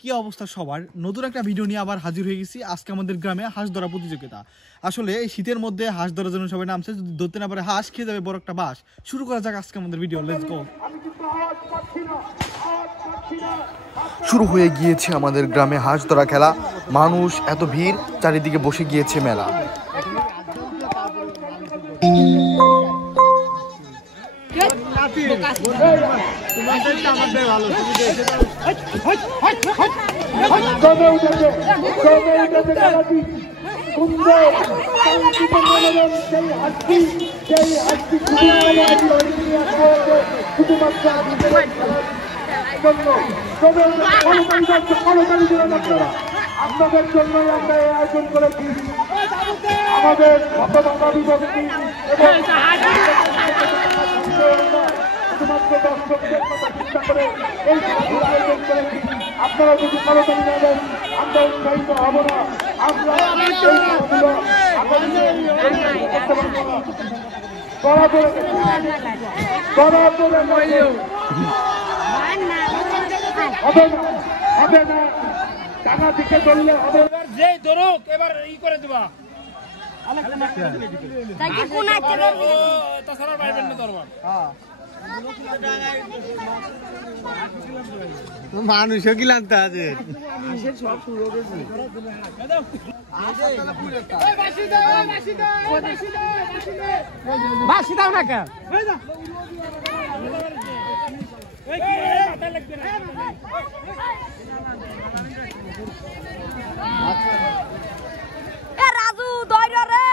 কি অবস্থা সবার, নতুন একটা ভিডিও নিয়ে আবার হাজির হয়ে গেছি। আজকে আমাদের গ্রামে হাঁস ধরা প্রতিযোগিতা। আসলে এই শীতের মধ্যে হাঁস ধরার জন্য সবাই নামছে, যদি ধরতে না পারে হাঁস খেয়ে যাবে বড় একটা বাস। শুরু করা যাক আজকে আমাদের ভিডিও, লেটস গো। শুরু হয়ে গিয়েছে আমাদের গ্রামে হাঁস ধরা খেলা। মানুষ এত ভিড়, চারিদিকে বসে গিয়েছে মেলা। আপনাদের জন্য আমরা এই আয়োজন করেছি। আমাদের শুধুমাত্র দর্শকদের কথা চিন্তা করে এই আয়োজন করেছি। আপনারা যদি করতালি না দেন আমরা উৎসাহিত হব না। আমরা হবে না, টাকা দিকে ধরলে হবে। যে ধরুক এবার ই করে দেবা মানুষও কি লাগতে আছে। বাসি দাও না কেন? রাজু দৌড় রে।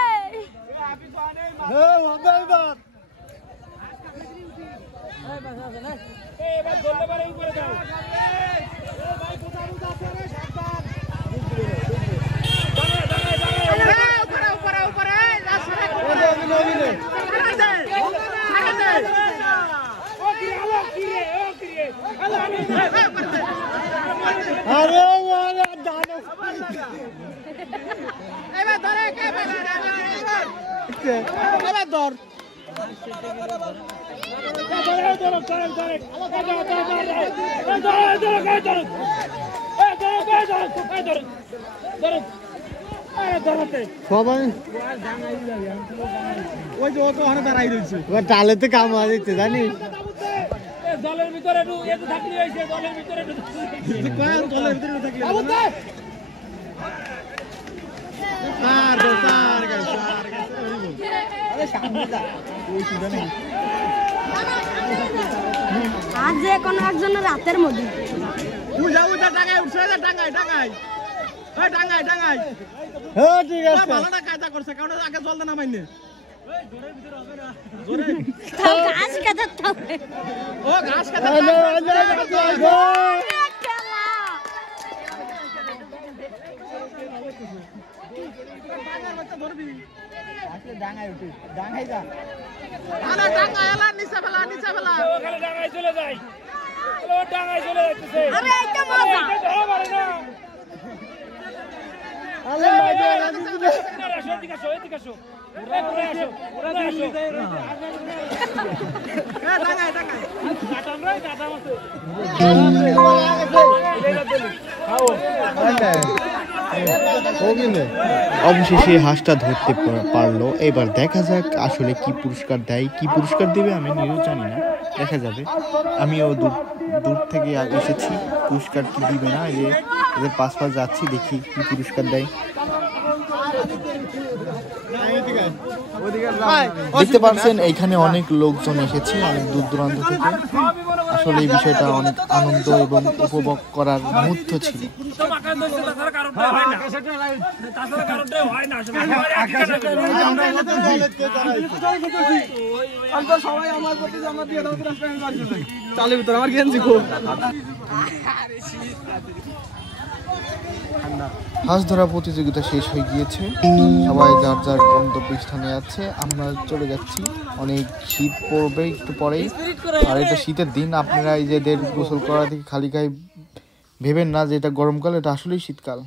ডালেতে কামা দিচ্ছে জানিস, জলের ভিতরে আজ যে কোনো একজনের রাতের মধ্যে কায়দা করছে, কারণ আগে জল না মাইনে ঘাস কাটাতে হবে। ও ঘাস কাটা ডাঙায় উঠি, ডাঙায় যা, ডাঙায় এলা নিচে ফেলা, নিচে ফেলা, ওখানে ডাঙায় চলে যায়, ও ডাঙায় চলে যাচ্ছে। আরে এটা মজা, ধরা পারে না। আলে মজা লাগছে না, আসো এদিকে আসো, এদিকে আসো, ওরে আসো, ওরে আসো, এ ডাঙায়, ডাঙায় কাটাম রে, কাটাম আছে, অবশেষে হাঁসটা ধরতে পারলো। এবার দেখা যাক আসলে কি পুরস্কার দেয়, কি পুরস্কার দেবে আমি নিজেও জানি না, দেখা যাবে। আমিও দূর থেকে এসেছি, পুরস্কার কি দিবে না, এদের পাশ যাচ্ছি, দেখি কি পুরস্কার দেয়। দেখতে পাচ্ছেন এইখানে অনেক লোকজন এসেছে, অনেক দূর দূরান্ত থেকে। আসলে এই বিষয়টা অনেক আনন্দ এবং উপভোগ করার মুহূর্ত ছিল। হাঁস ধরা প্রতিযোগিতা শেষ হয়ে গিয়েছে, সবাই যার যার গন্তব্যস্থানে আছে। আমরা চলে যাচ্ছি, অনেক শীত পড়বে একটু পরেই, আর এটা শীতের দিন। আপনারা এই যে গোসল করা থেকে খালি গায়ে ভেবেন না যে এটা গরমকাল, এটা আসলেই শীতকাল।